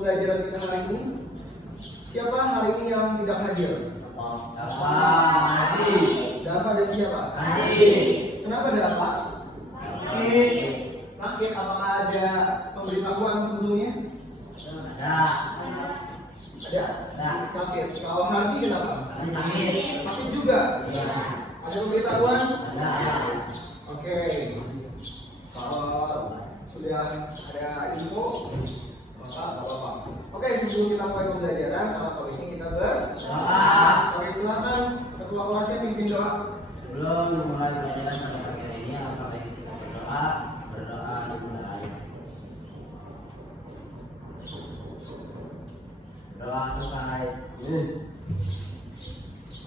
pembelajaran kita hari ini? Siapa hari ini yang tidak hadir? Dapat dan siapa? Kenapa dapat? Sakit. Apakah ada pemberitahuan sebelumnya? Ada. Sakit. Kalau Hardi kenapa? Sakit juga. Ada pemberitahuan? Oke. Kalau sudah ada info, maka apa-apa. Oke, sebelum kita mulai pembelajaran, kalau ini kita berdoa. Oke, silakan ketua kelasnya pimpin doa. Sebelum memulai pelajaran pada pagi hari ini, apakah kita berdoa dimulai. Doa selesai.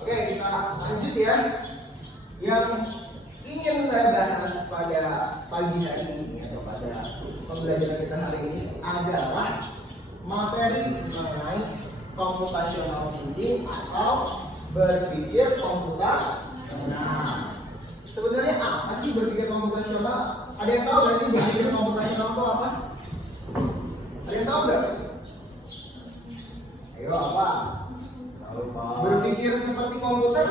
Oke, kita lanjut ya. Yang ingin saya bahas pada pagi hari ini atau pada pembelajaran kita hari ini adalah materi mengenai computational thinking atau berpikir komputasional. Sebenarnya apa sih berpikir komputasional? Ada yang tahu nggak sih berpikir komputasional itu apa? Ada yang tahu nggak? Ayo apa? Berpikir seperti komputer,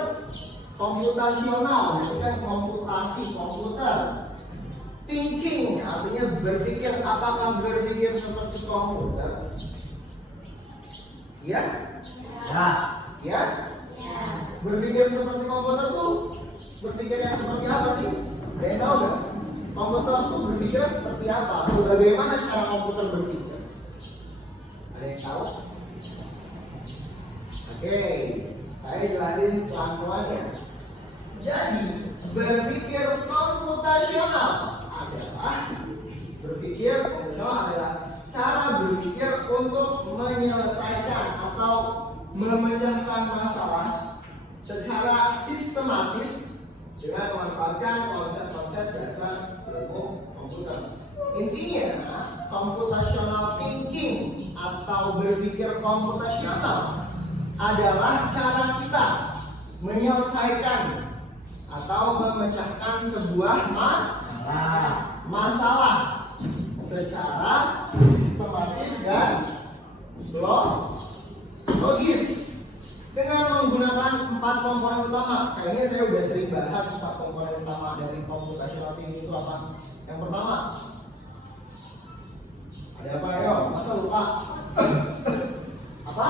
komputasional, bukan komputasi komputer. Thinking artinya berpikir. Apakah berpikir seperti komputer? Ya? Ya? Berpikir seperti komputer tuh berpikir yang seperti apa sih? Ada yang tahu nggak? Komputer tuh berpikir seperti apa? Bagaimana cara komputer berpikir? Ada yang tahu? Oke, saya jelasin pelan-pelan ya. Jadi, berpikir komputasional adalah cara berpikir untuk menyelesaikan atau memecahkan masalah secara sistematis dengan memanfaatkan konsep-konsep dasar ilmu komputer. Intinya, computational thinking atau berpikir komputasional adalah cara kita menyelesaikan atau memecahkan sebuah masalah secara sistematis dan logis dengan menggunakan 4 komponen utama. Kayaknya saya udah sering bahas 4 komponen utama dari computational thinking itu apa. Yang pertama, ada apa ya? Masa lupa? Apa?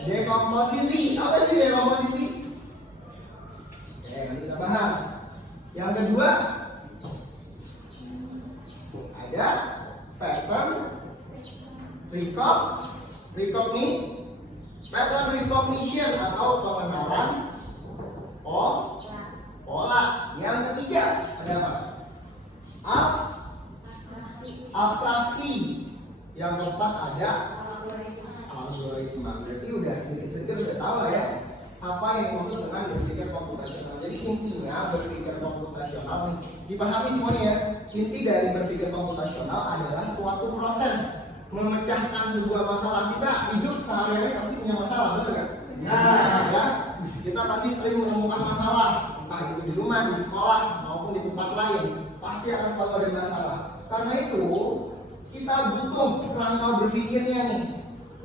Dekomposisi. Apa sih dekomposisi? Oke, nanti kita bahas. Yang kedua, ada pattern recognition atau pengenalan pola. Yang ketiga, ada apa? Abstraksi. Yang keempat ada algoritma. Berarti udah sedikit-sedikit udah tahu lah ya apa yang dimaksud dengan berpikir komputasional. Jadi intinya berpikir komputasional nih dipahami semuanya ya. Inti dari berpikir komputasional adalah suatu proses memecahkan sebuah masalah. Kita hidup sehari-hari pasti punya masalah, betul nggak? Ya, kita pasti sering menemukan masalah, entah itu di rumah, di sekolah maupun di tempat lain. Pasti akan selalu ada masalah. Karena itu kita butuh kerangka berpikirnya nih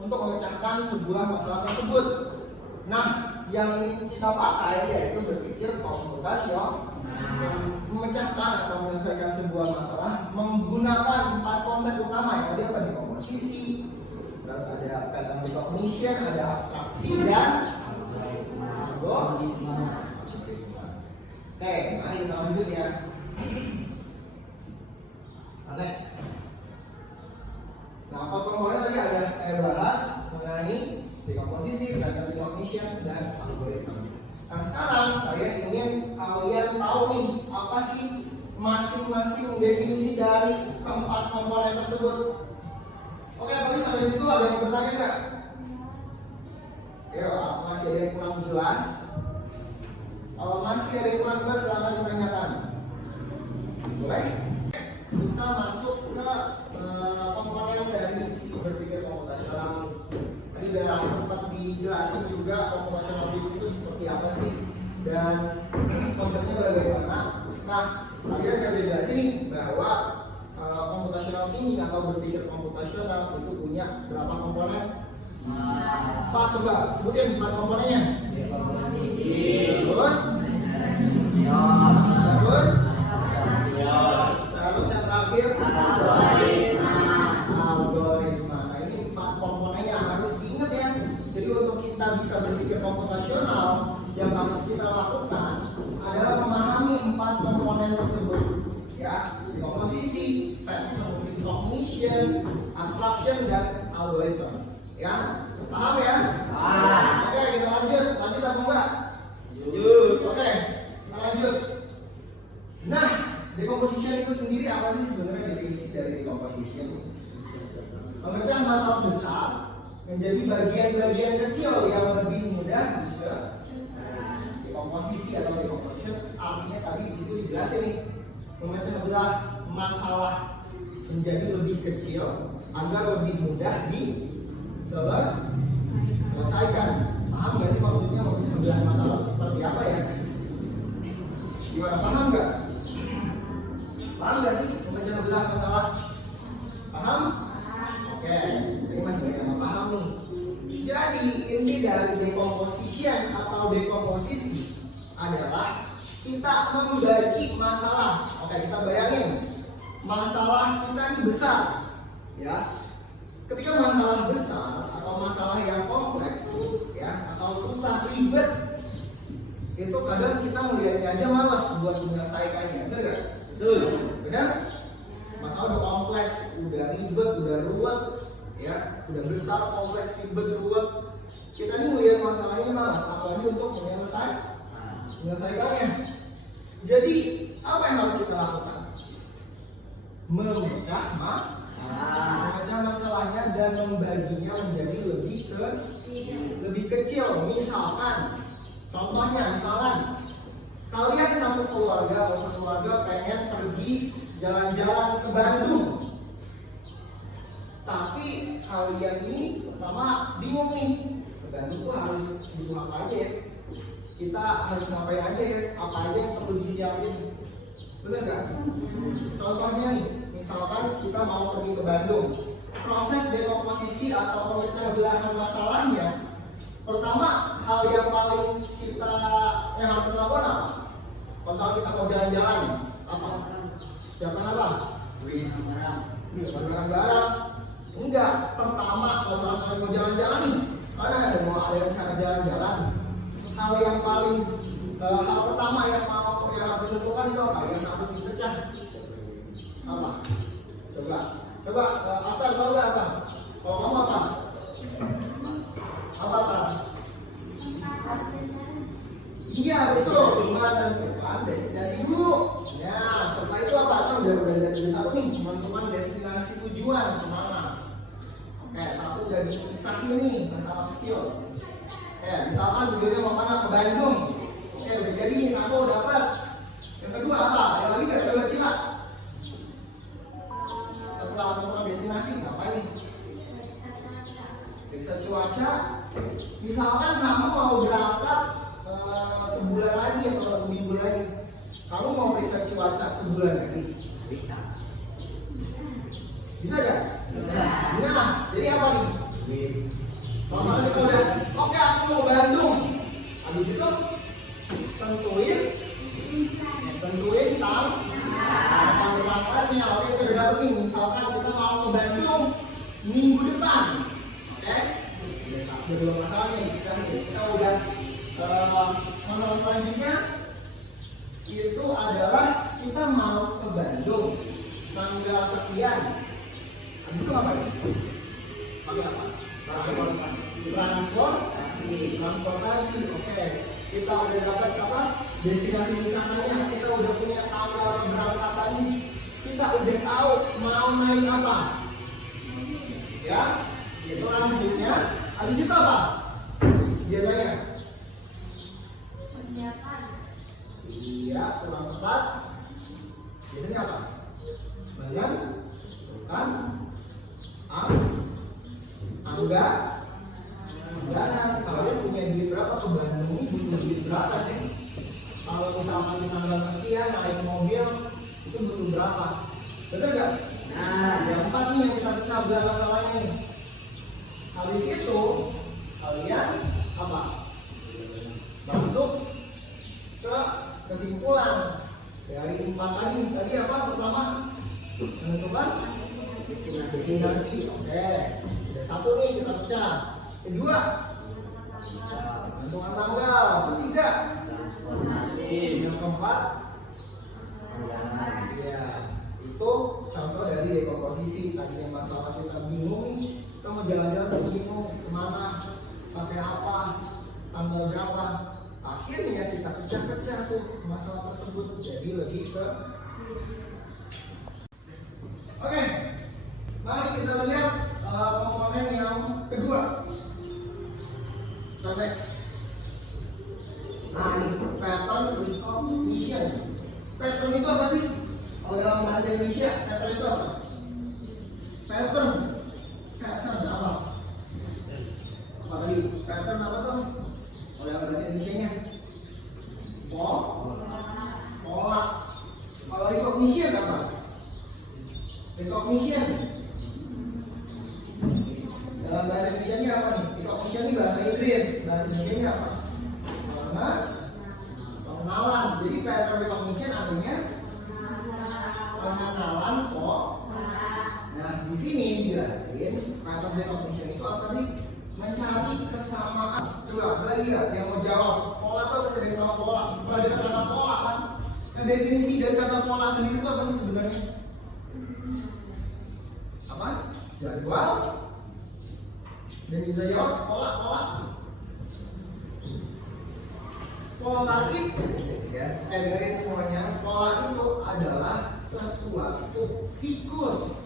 untuk memecahkan sebuah masalah tersebut. Nah, yang ingin kita pakai yaitu berpikir komputasional, memecahkan atau menyelesaikan sebuah masalah menggunakan 4 konsep utama yang tadi apa? Dekomposisi, terus ada pattern recognition, ada abstraksi dan algoritma. Oke, mari kita lanjut ya. Next. Nah, 4 komponen tadi ada saya bahas mengenai dekomposisi, pattern recognition, dan algoritma. Nah, sekarang saya ingin kalian tahu nih apa sih masing-masing definisi dari keempat komponen tersebut. Oke, tadi sampai situ ada yang bertanya nggak? Ya, masih ada yang kurang jelas? Kalau masih ada yang kurang jelas, silahkan ditanyakan. Boleh? Kita masuk ke komponen dari si berpikir komputasional. Tadi udah sempat dijelasin juga computational thinking itu seperti apa sih dan konsepnya bagaimana. Nah, tadi saya udah jelasin nih bahwa computational thinking atau berpikir komputasional itu punya berapa komponen? 4, coba sebutin 4 komponennya. Terus yang terakhir algoritma. Nah, ini 4 komponen yang harus diingat ya. Jadi untuk kita bisa berpikir komputasional, yang harus kita lakukan adalah memahami 4 komponen tersebut. Ya, komposisi, cognition, abstraction, dan algoritma. Ya, paham ya? Oke, kita lanjut apa enggak? Oke, kita lanjut. Nah, decomposition itu sendiri apa sih sebenarnya definisi dari decomposition? Memecah masalah besar menjadi bagian-bagian kecil yang lebih mudah bisa dekomposisi atau decomposition. Artinya tadi di situ dijelasin nih, memecah belah masalah menjadi lebih kecil agar lebih mudah diselesaikan. Paham nggak sih maksudnya memecah belah masalah itu seperti apa ya? Gimana, paham nggak? Paham nggak sih memecah belah masalah? Paham? Oke, ini masih banyak yang paham nih. Jadi inti dari decomposition atau dekomposisi adalah kita membagi masalah. Oke, kita bayangin masalah kita ini besar, ya. Ketika masalah besar atau masalah yang kompleks, ya, atau susah ribet, itu kadang kita melihatnya aja malas buat menyelesaikannya, benar nggak? Benar? Masalah udah kompleks, udah ribet, udah ruwet, ya, udah besar, kompleks, ribet, ruwet. Kita ini melihat masalahnya malas, apalagi untuk menyelesaikannya. Jadi apa yang harus kita lakukan? Memecah masalahnya dan membaginya menjadi lebih kecil. Misalkan, contohnya, kalian satu keluarga pengen pergi jalan-jalan ke Bandung, tapi kalian ini pertama bingung nih, ke Bandung tuh harus butuh apa aja ya? Kita harus ngapain aja ya? Apa aja yang perlu disiapin? Bener nggak? Contohnya nih, misalkan kita mau pergi ke Bandung, proses dekomposisi atau pemecah belahan masalahnya, pertama hal yang paling yang harus kita lakukan apa? Kalau kita mau jalan-jalan, apa? Siapkan apa? Barang-barang. Enggak, pertama kalau kalian mau jalan-jalan nih, karena ada rencana jalan-jalan, hal pertama yang harus ditentukan itu apa? Yang harus dipecah apa? Coba Aftar tahu nggak apa? Kalau kamu apa? Apa? Iya betul, sumber dan teman destinasi dulu. Nah, setelah itu apa? Kan udah jadi satu nih, teman-teman destinasi tujuan kemana? Oke, satu udah dipisahin nih, masalah kecil. Misalkan tujuannya mau mana? Ke Bandung. Oke, udah jadi nih, satu dapat. Yang kedua apa? Yang lagi nggak? Coba sila. Setelah teman destinasi ngapain? Periksa cuaca. Misalkan kamu mau berangkat sebulan lagi atau minggu lagi, kamu mau periksa cuaca sebulan lagi? Bisa gak? Nah, jadi apa nih? Kalau kita udah, oke aku mau Bandung, habis itu tentuin tanggal berangkatnya. Oke, kita udah dapet nih, misalkan kita mau ke Bandung minggu depan. Oke, udah dua masalahnya kita udah masalah selanjutnya itu adalah kita mau ke Bandung tanggal sekian. Habis itu ngapain? Pakai apa? Transportasi. Oke, kita udah dapat apa? Destinasi wisatanya, kita udah punya tanggal keberangkatannya, kita udah tahu mau naik apa. Ya, itu lanjutnya. Habis itu apa? Biasanya iya, kurang tepat. Biasanya apa? Menentukan anggaran. Kalian punya duit berapa ke Bandung? Butuh duit berapa nih? Kalau misalkan di tanggal sekian naik mobil itu butuh berapa? Betul nggak? Nah, yang 4 nih yang kita pecah belakang-belakangnya nih. Habis itu kalian apa? Masuk ke kesimpulan dari 4 tadi. Tadi apa? Pertama menentukan destinasi. Oke. Ada 1 nih kita pecah. Kedua menentukan tanggal. Ketiga yang keempat ya itu contoh dari dekomposisi. Tadinya masalah kita bingung nih, kita mau jalan-jalan bingung kemana, pakai apa, tanggal berapa. Akhirnya kita pecah-pecah tuh masalah tersebut jadi lebih ke. Oke, mari kita lihat komponen yang kedua. Konteks. Nah ini pattern recognition. Pattern itu apa sih? Kalau dalam bahasa Indonesia, pattern itu apa? Pattern apa? Apa tadi? Pattern apa tuh? Kalau dalam bahasa Indonesia-nya? Pola. Kalau recognition apa? Recognition. Dalam bahasa Indonesia-nya apa nih? Recognition ini bahasa Inggris. Bahasa Indonesia-nya apa? Pengenalan. Jadi pattern recognition artinya pengenalan kok. Nah di sini dijelasin pattern recognition itu apa sih? Mencari kesamaan. Coba lagi lihat yang mau jawab. Pola itu apa sih? Pola. Kalau ada kata pola kan? Nah, definisi dari kata pola sendiri itu apa sih sebenarnya? Apa? Jadwal. Dan bisa jawab pola. Pola itu ya, dari semuanya, pola itu adalah sesuatu siklus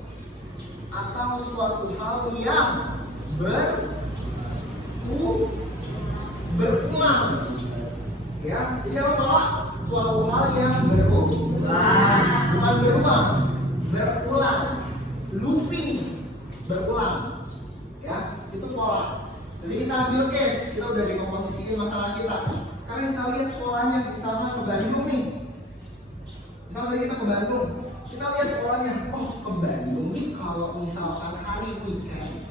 atau suatu hal yang berulang. Ya, jadi apa pola? Suatu hal yang bukan berulang, looping, berulang. Ya, itu pola. Jadi kita ambil case, kita udah dekomposisiin masalah kita. Sekarang kita lihat polanya, misalnya ke Bandung nih. Misalnya kita ke Bandung, kita lihat polanya. Oh, ke Bandung nih kalau misalkan hari weekend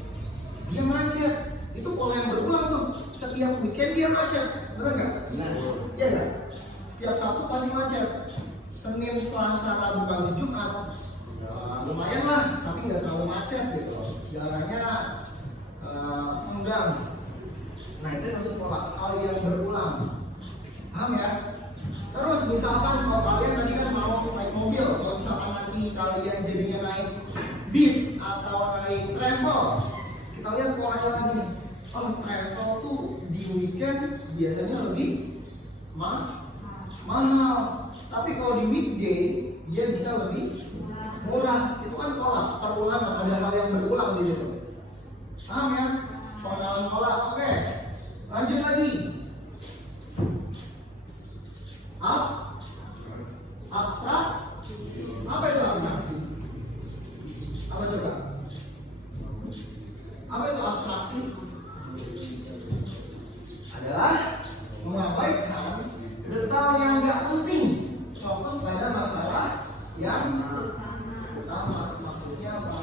dia macet. Itu pola yang berulang tuh. Setiap weekend dia macet, benar nggak? Benar. Iya nggak? Setiap Sabtu pasti macet. Senin, Selasa, Rabu, Kamis, Jumat. Lumayan lah, tapi nggak terlalu macet gitu. Jalannya senggang. Nah itu maksud pola, hal yang berulang. Paham ya? Terus misalkan kalau kalian tadi kan mau naik mobil, kalau misalkan nanti kalian jadinya naik bis atau naik travel, kita lihat polanya lagi nih. Oh, travel tuh di weekend biasanya lebih mahal. Tapi kalau di weekday dia bisa lebih murah. Itu kan pola, perulangan, ada hal yang berulang di situ. Paham ya? Pengenalan pola. Oke. Lanjut lagi. Abstrak. Apa itu abstraksi? Apa coba? Apa itu abstraksi? Adalah mengabaikan detail yang nggak penting, fokus pada masalah yang utama. Maksudnya apa?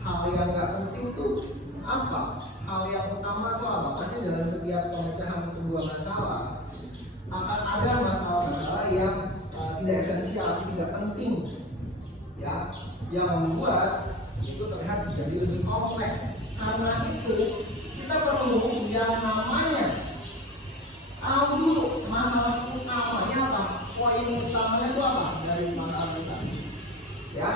Hal yang nggak penting itu apa? Hal yang utama itu apa? Pasti dalam setiap pemecahan sebuah masalah akan ada masalah-masalah yang tidak esensial, tidak penting, ya, yang membuat itu terlihat jadi lebih kompleks. Karena itu kita perlu yang namanya